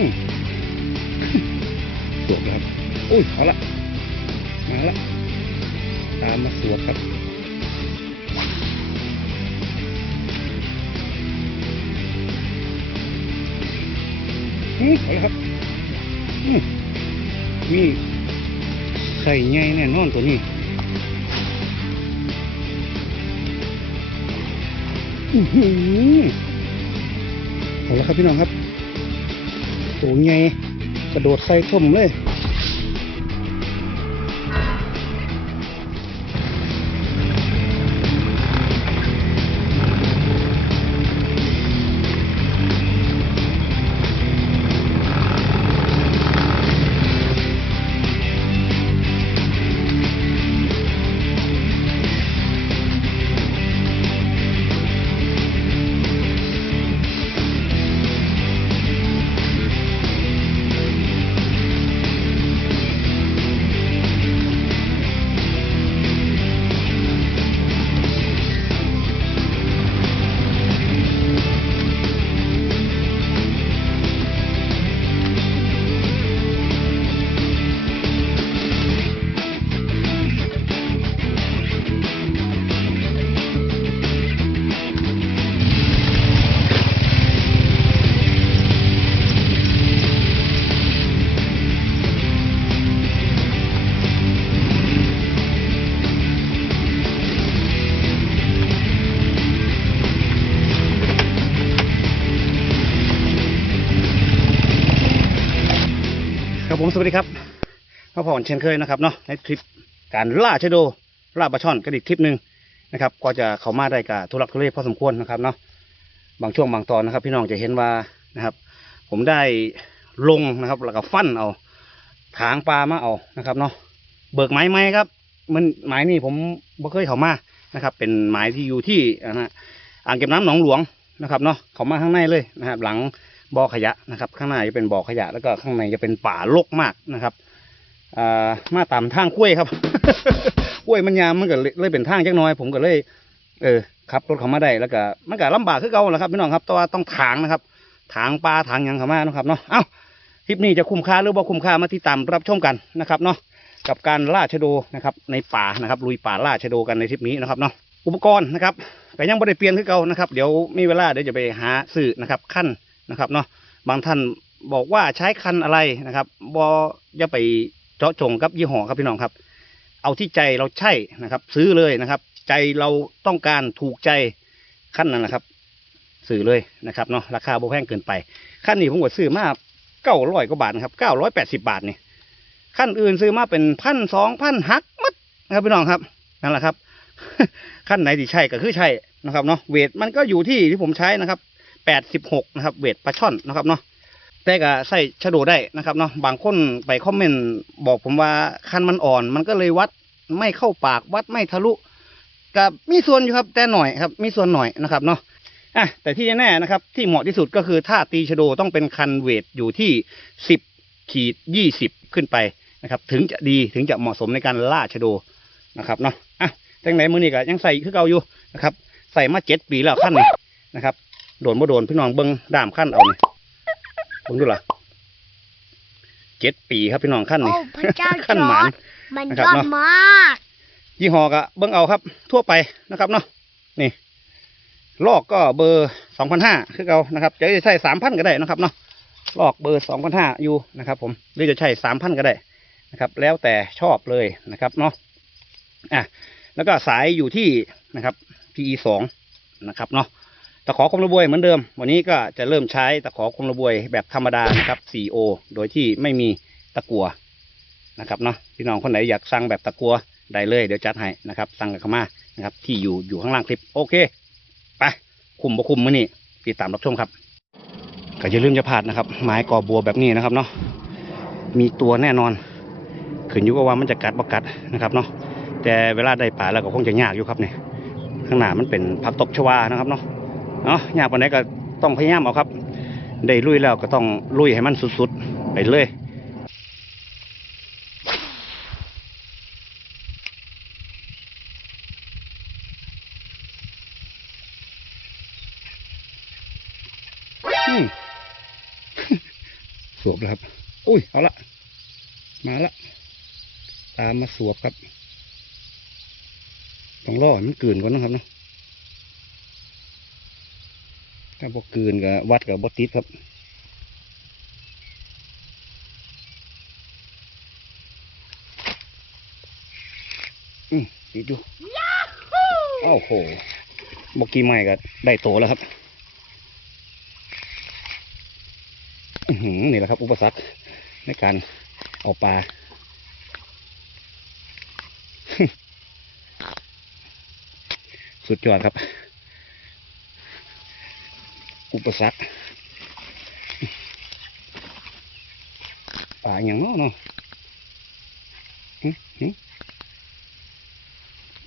สวดครับอุ้ยเอาละมาละตามมาสวดครับอืมเอาละครับอืมมีไข่ใหญ่แน่นอนตัวนี้อือหือเอาละครับพี่น้องครับ ตัวใหญ่กระโดดใส่ท่มเลย ผมสวัสดีครับมาผ่อนเช่นเคยนะครับเนาะในทริปการล่าชะโดล่าปลาช่อนกันอีกทริปหนึ่งนะครับก็จะเข้ามาได้กับทุลักทุเลพอสมควรนะครับเนาะบางช่วงบางตอนนะครับ พี่น้องจะเห็นว่านะครับ ผมได้ลงนะครับแล้วก็ฟันเอาถางปลามาเอานะครับเนาะเบิกไม้ไหมครับ มันไม้นี่ผมบ่เคยเข้ามานะครับ เป็นไม้ที่อยู่ที่อ่านะอ่างเก็บน้ำหนองหลวงนะครับเนาะเข้ามาข้างในเลยนะครับ หลัง บ่อขยะนะครับ ข้างหน้าจะเป็นบ่อขยะ แล้วก็ข้างในจะเป็นป่ารกมากนะครับอ่ามาตามทางกล้วยครับกล้วยมันยามมันก็เลยเป็นทางจักน้อย ผมก็เลย เออขับรถเข้ามาได้แล้วก็มันก็ลำบากคือเก่าแหละครับพี่น้องครับแต่ว่าต้องถางนะครับถางปลาถางยังเข้ามานะครับเนาะเอ้าคลิปนี้จะคุ้มค่าหรือบ่คุ้มค่ามาที่ตามรับชมกันนะครับเนาะกับการล่าชะโดนะครับ ในป่านะครับ ลุยป่าล่าชะโดกันในทริปนี้นะครับเนาะอุปกรณ์นะครับแต่ยังไม่ได้เปลี่ยนคือเก่านะครับ เดี๋ยวมีเวลาเดี๋ยวจะไปหาซื้อนะครับขั้น นะครับเนาะบางท่านบอกว่าใช้คันอะไรนะครับบออย่าไปเจาะจงกับยี่ห้อครับพี่น้องครับ เอาที่ใจเราใช่นะครับ ซื้อเลยนะครับ ใจเราต้องการถูกใจขั้นนั้นนะครับ ซื้อเลยนะครับเนาะราคาโบแพงเกินไปขั้นนี้ผมก็ซื้อมาเก้าร้อยกว่าบาทนะครับเก้าร้อยแปดสิบาทนี่ขั้นอื่นซื้อมาเป็นพันสองพันหักมัดนะครับพี่น้องครับนั่นแหละครับขั้นไหนที่ใช่ก็คือใช่นะครับเนาะเวทมันก็อยู่ที่ที่ผมใช้นะครับ แปดสิบหกนะครับเวทปลาช่อนนะครับเนาะแต่ก็ใส่ชะโดได้นะครับเนาะบางคนไปคอมเมนต์บอกผมว่าคันมันอ่อน มันก็เลยวัดไม่เข้าปากวัดไม่ทะลุกับมีส่วนอยู่ครับ แต่หน่อยครับ มีส่วนหน่อยนะครับเนาะอะแต่ที่แน่ๆนะครับ ที่เหมาะที่สุดก็คือถ้าตีชะโดต้องเป็นคันเวทอยู่ที่สิบขีดยี่สิบขึ้นไปนะครับ ถึงจะดีถึงจะเหมาะสมในการล่าชะโดนะครับเนาะอะจังไหนมือนี่ก็ยังใส่คือเก่าอยู่นะครับ ใส่มาเจ็ดปีแล้วขั้นนี้นะครับ โดนบ่โดนพี่น้องเบิ้งด้ามขั้นเอาเนี่ยผมดูล่ะเจ็ดปีครับพี่น้องขั้นโอ้นี่พระเจ้าขั้นจหอมานร์ดมันนะครับยอดเนาะมากยี่ห้อกะเบิ้งเอาครับ ทั่วไปนะครับเนาะนี่ลอกก็เบอร์สองพันห้าคือเรานะครับจะใช้สามพันก็ได้นะครับเนาะลอกเบอร์สองพันห้าอยู่นะครับ ผมหรือจะใช้สามพันก็ได้นะครับ แล้วแต่ชอบเลยนะครับเนาะอะแล้วก็สายอยู่ที่นะครับ PE สองนะครับเนาะ ตะขอคมระบวยเหมือนเดิม วันนี้ก็จะเริ่มใช้ตะขอคมระบวยแบบธรรมดานะครับ 4O โดยที่ไม่มีตะกัวนะครับเนาะพี่น้องคนไหนอยากสั่งแบบตะกัวได้เลยเดี๋ยวจัดให้นะครับ สั่งกันเข้ามานะครับ ที่อยู่อยู่ข้างล่างคลิปโอเคไปคุมบ่คุมมื้อนี้ติดตามรับชมครับก็อย่าลืมจะพลาดนะครับ ไม้กอบัวแบบนี้นะครับเนาะมีตัวแน่นอนขึ้นอยู่กับว่ามันจะกัดบ่กัดนะครับเนาะแต่เวลาได้ปลาแล้วก็คงจะยากอยู่ครับเนี่ยข้างหน้ามันเป็นผักตบชวานะครับเนาะ เนาะยากปานไหนก็ต้องพยายามเอาครับ ได้ลุยแล้วก็ต้องลุยให้มันสุดๆ ไปเลยสวบแล้วครับ อุ้ย เอาละ มาละ ตามมาสวบครับ ต้องรอให้มันกลืนก่อนนะครับเนาะ ถ้าพอกกลืนกับวัดกับบติดครับอืมติดอยู่โอ้โหบอกกี้ใหม่ก็ได้โตแล้วครับอื้อหือนี่แหละครับ อุปสรรคในการเอาปลาสุดยอดครับ อุปสรรคปลาอย่างเน้อเนาะ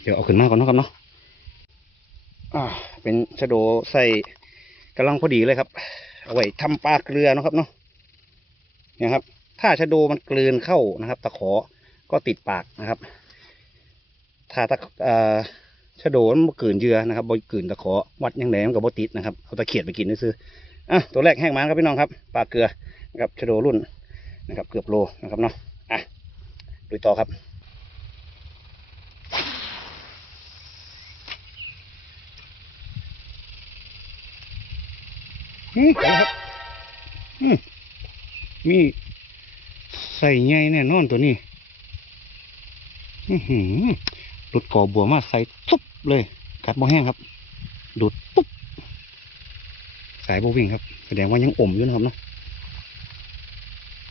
เดี๋ยวเอาขึ้นมาก่อนนะครับเนาะเป็นชะโดใส่กำลังพอดีเลยครับ เอาไว้ทำปลาเกลือนะครับเนาะนี่ครับ ถ้าชะโดมันกลืนเข้านะครับ ตะขอก็ติดปากนะครับ ถ้าตะเอ่อ ชะโดมันบ่กลืนเยือนะครับบ่กลืนตะขอวัดยังไงมันก็บ่ติดนะครับเอาตะเขียดไปกินซื้ออะตัวแรกแห้งมันครับพี่น้องครับปลาเกลือนะครับชะโดรุ่นนะครับ เกือบโลนะครับเนาะอะดูต่อครับอืมเอาละครับอืมมีใส่ใหญ่แน่นอนตัวนี้ อือหือ หลุดก่อบัวมาใส่ตุ๊บเลยกัดบ่แห้งครับดูดตุ๊บสายโบวิ่งครับ แสดงว่ายังอมอยู่นะครับเนาะ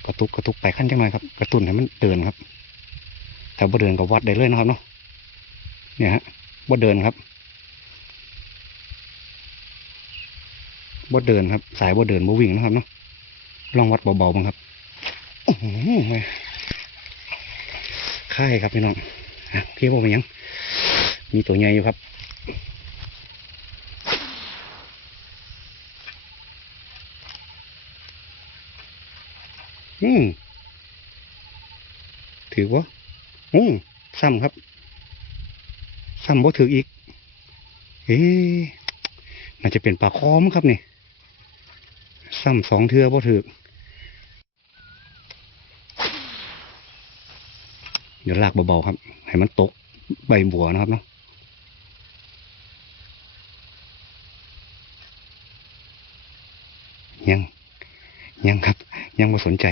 กระตุกกระตุกไปขั้นจังหน่อยครับ กระตุ้นให้มันเดินครับถ้าบ่เดินก็วัดได้เลยนะครับเนาะเนี่ยฮะบ่เดินครับบ่เดินครับ สายบ่เดินบ่วิ่งนะครับเนาะลองวัดเบาๆบ้างครับอื้อหือค่ายครับพี่น้อง อะโอเคบ่เป็นหยัง มีตัวใหญ่อยู่ครับอืมถือว่าอืมซ้ำครับซ้ำบ่ถืออีก เอ๊ะน่าจะเป็นปลาคอมครับนี่ซ้ำสองเทือบ่ถือ เดี๋ยวลากเบาๆครับ ให้มันตกใบบัวนะครับเนาะยัง ยังครับ ยังไม่สนใจ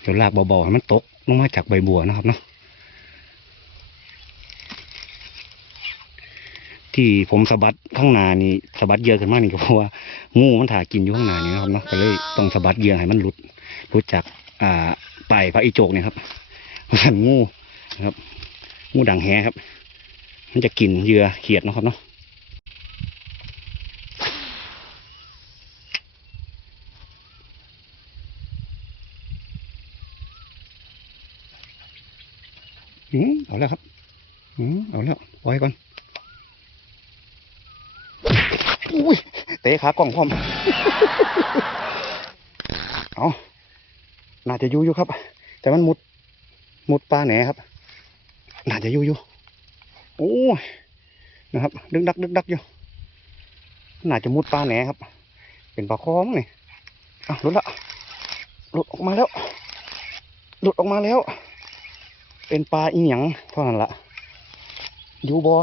เดี๋ยวลากเบาๆให้มันตกลงมาจากใบบัวนะครับเนาะที่ผมสะบัดข้างหน้านี่สะบัดเยื่อขึ้นมากนี่ก็เพราะว่างูมันถ่ากินอยู่ข้างหน้านี่นะครับเนาะก็เลยต้องสะบัดเยื่อให้มันหลุดหลุดจาก อ่าปลายพระอีโจกเนี่ยครับเพราะฉะนั้นงูนะครับงูด่างแหครับ มันจะกินเหยื่อเขียดนะครับเนาะอืมเอาแล้วครับอืมเอาแล้วปล่อยก่อนอุ้ยเตะขากล่องพร้อม เอาน่า จะยู่อยู่ครับ แต่มันมุดมุดปลาแหนครับ น่าจะยู่อยู่โอ้ยนะครับ ดึกดักดึกดักอยู่น่าจะมุดปลาแหนครับ เป็นปลาคอมนี่อะหลุดละหลุดออกมาแล้วหลุดออกมาแล้ว เป็นปลาอีหยังเท่านั้นละอยู่บอ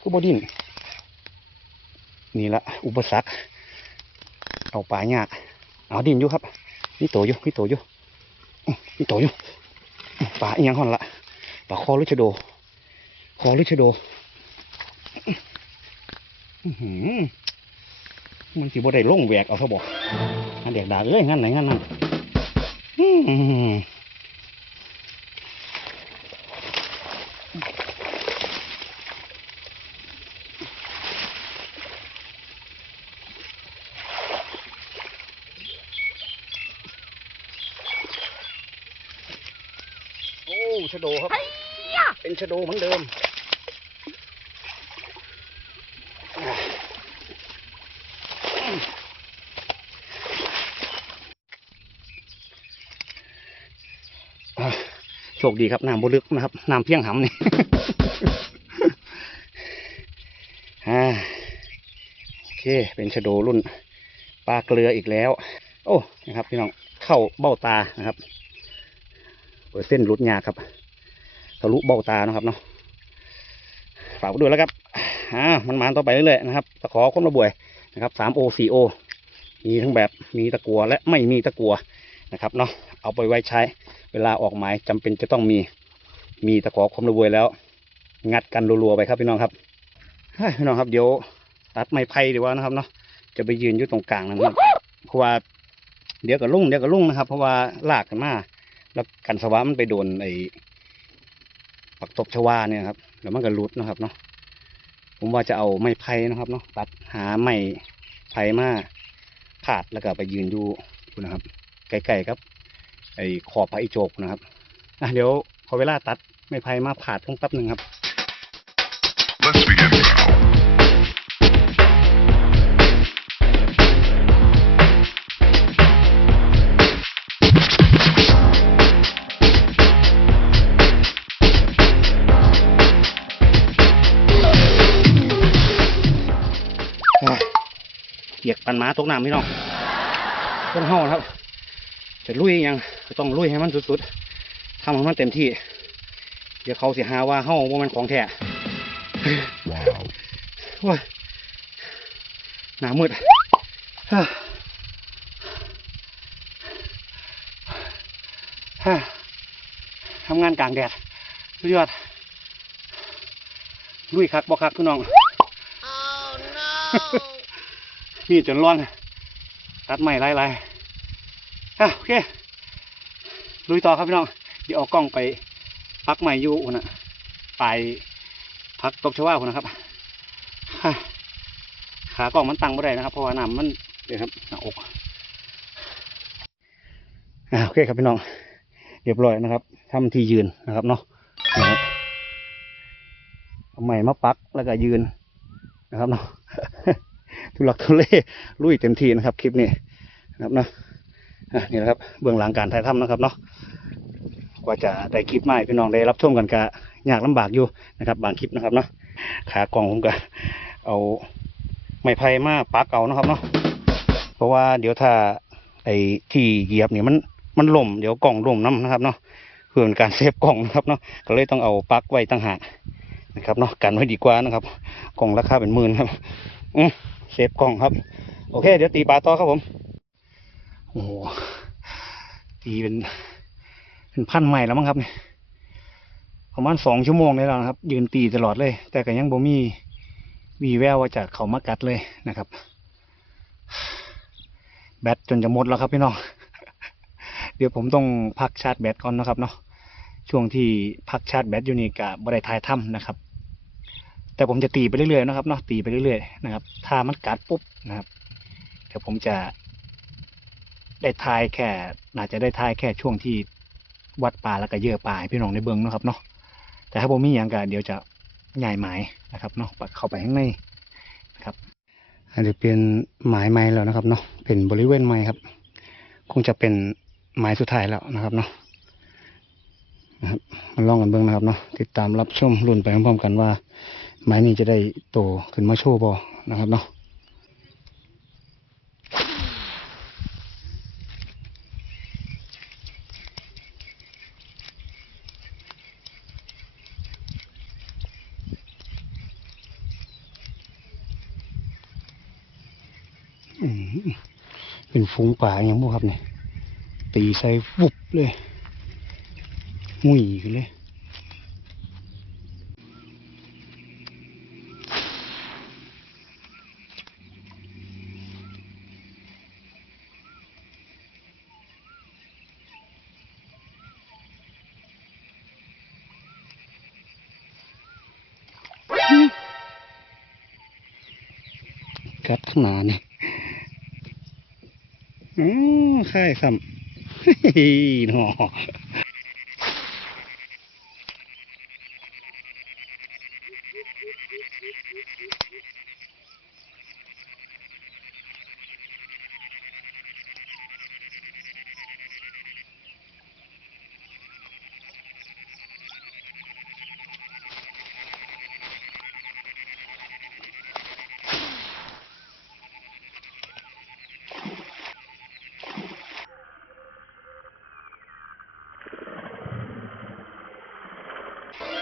คือบอดินนี่ละอุปสรรคเอาปลายากเอาดินอยู่ครับนี่โตอยู่นี่โตอยู่ มีตัวอยู่ปลาอีหยังห่อนละปลาคอลุชโด คอลุชโดมันสิบ่ได้ล่งแหวกเอาซะบอกงานเด็กดาเอ้ยงานไหนงานนั้นอื้อหือโอ้ชะโดครับ เป็น ชะโดเหมือนเดิมโชคดีครับน้ำบลึกนะครับน้ำเพียงหำนี่อ่าโอเค เป็นชะโดรุ่นปลาเกลืออีกแล้ว โอ้นะครับพี่น้องเข้าเบ้าตานะครับเปิดเส้นรุดยาครับ ทะลุเบ้าตานะครับเนาะฝากไว้ด้วยแล้วครับอ่ามันมานต่อไปเรื่อยๆนะครับตะขอคมระบวยนะครับสามโอสี่โอมีทั้งแบบมีตะกัวและไม่มีตะกัวนะครับเนาะเอาไปไว้ใช้ เวลาออกหมายจำเป็นจะต้องมีมีตะขอคมระบวยแล้ว งัดกันรัวๆไปครับพี่น้องครับพี่น้องครับเดี๋ยวตัดไม้ไผ่ดีกว่านะครับเนาะจะไปยืนอยู่ตรงกลางนะครับเพราะว่าเดี๋ยวก็ลุ่งเดี๋ยวก็ลุ่งนะครับ เพราะว่าลากกันมาแล้วกันสวะมันไปโดนไอ้ ปักตบชวาเนี่ยครับเดี๋ยวมันก็รุดนะครับเนาะผมว่าจะเอาไม้ไผ่นะครับเนาะตัดหาไม้ไผ่มาผาดแล้วก็ไปยืนอยู่นะครับไกลๆครับ ไอ้ขอบพระไอโจกนะครับอะเดี๋ยวพอเวลาตัดไม้ไผ่มาผาดเพิ่งแป๊บหนึ่งครับ Let's begin ปันหมาตกน้ำพี่น้องต้องเฮานะครับจะลุยยังก็ต้องลุยให้มันสุดๆทำให้มันเต็มที่ เดี๋ยวเขาเสียหาว่าเฮาว่ามันของแท้ Wow. โอ้ยหนามืดฮ่าฮ่าทำงานกลางแดดสุดยอดลุยคักบ่คักพี่น้อง Oh no! มีดจนร้อน ตัดใหม่ไล่ไล่อะโอเค ลุยต่อครับพี่น้อง เดี๋ยวเอากล้องไปปักใหม่อยู่อุ่นน่ะไปพักตบชวาคุณนะครับ ขากล้องมันตั้งไม่ได้นะครับ เพราะว่าน้ำมันเดี๋ยวครับหน้าอกอ่าโอเคครับพี่น้อง เรียบร้อยนะครับทำที่ยืนนะครับเนาะนะครับเอาใหม่มาปักแล้วก็ยืนนะครับเนาะ ทุลักทุเลลุยเต็มที่นะครับ คลิปนี้นะครับเนาะนี่แหละครับเบื้องหลังการถ่ายทำนะครับเนาะกว่าจะได้คลิปใหม่พี่น้องได้รับชมกันก็ยากลำบากอยู่นะครับ บางคลิปนะครับเนาะขากล่องผมก็เอาไม้ไผ่มาปักเอานะครับเนาะเพราะว่าเดี๋ยวถ้าไอ้ที่เหยียบเนี่ยมันมันล่มเดี๋ยวกล่องล่มน้ำนะครับเนาะเพื่อเป็นการเซฟกล่องนะครับเนาะก็เลยต้องเอาปักไว้ตั้งหากนะครับเนาะกันไว้ดีกว่านะครับ กล่องราคาเป็นหมื่นครับอื เซฟกล้องครับ โอเค เดี๋ยวตีปลาต่อครับผม โอ้โหตีเป็น เป็นพันใหม่แล้วมั้งครับเนี่ยประมาณสองชั่วโมงได้แล้วนะครับ ยืนตีตลอดเลย แต่ก็ยังบ่มีวีแววว่าจะเขามากัดเลยนะครับ แบตจนจะหมดแล้วครับพี่น้อง เดี๋ยวผมต้องพักชาร์จแบตก่อนนะครับเนาะช่วงที่พักชาร์จแบตอยู่นี่กับบริทายถ้ำนะครับ แต่ผมจะตีไปเรื่อยๆนะครับเนาะตีไปเรื่อยๆนะครับ ถ้ามันกัดปุ๊บนะครับ เดี๋ยวผมจะ ได้ทายแค่น่าจจะได้ทายแค่ช่วงที่วัดป่าแล้วก็เยื่อป่าพี่น้องในเบิ้งนะครับเนาะแต่ถ้าผมมีอย่างก็เดี๋ยวจะใหญ่หมายนะครับเนาะปักเข้าไปข้างในนะครับอันนี้เป็นหมายไม้แล้วนะครับเนาะเป็นบริเวณไม้ครับ คงจะเป็นไม้สุดท้ายแล้วนะครับเนาะนะครับมาลองกันเบิ้งนะครับเนาะติดตามรับชมรุ่นไปพร้อมๆกันว่า ไม้นี้จะได้โตขึ้นมาโชว์บอนะครับเนาะเป็นฟุ้งป่าอย่างพวกครับเนี่ยตีใส่วุบเลย มุ่ยขึ้นเลย กัดขนาดนี่อือค่ายซ้ำเฮ้ยหนอ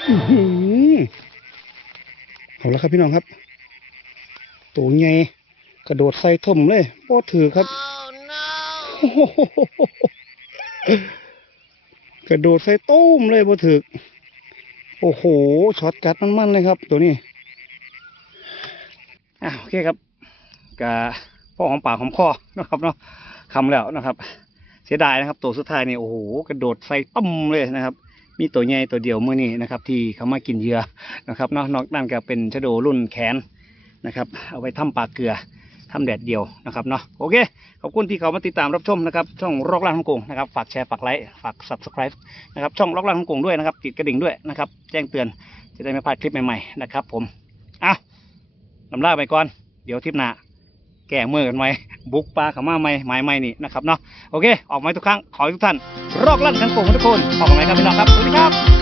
เอาละครับพี่น้องครับ ตัวใหญ่กระโดดใส่ถมเลยโอ้ถือครับ Oh no! กระโดดใส่ตุ้มเลยบ่ถึกโอ้โหช็อตกัดมันๆเลยครับ ตัวนี้อะโอเคครับกะพ่อของปากของคอนะครับเนาะคำแล้วนะครับ เสียดายนะครับ ตัวสุดท้ายนี่โอ้โหกระโดดใส่ตุ้มเลยนะครับ มีตัวใหญ่ตัวเดียวเมื่อนี้นะครับ ที่เขามากินเหยื่อนะครับเนาะนอกนั้นก็เป็นชะโดรุ่นแขนนะครับ เอาไปทำปลาเกลือทำแดดเดียวนะครับเนาะโอเค ขอบคุณที่เขามาติดตามรับชมนะครับ ช่องรอกล่างฮ่องกงนะครับฝากแชร์ฝากไลค์ฝาก subscribe นะครับช่องรอกล่างฮ่องกงด้วยนะครับติดกระดิ่งด้วยนะครับ แจ้งเตือนจะได้ไม่พลาดคลิปใหม่ๆนะครับ ผมอะลำลาไปก่อน เดี๋ยวทริปหน้า แก้มือกันไหมบุกปลาขามาไหม่หมายใหมนี่นะครับเนาะโอเค ออกไมทุกครั้งขอให้ทุกท่านรอกลั่นทั้งกงทุกคนออกไหมครับพี่น้องครับสวัสดีครับ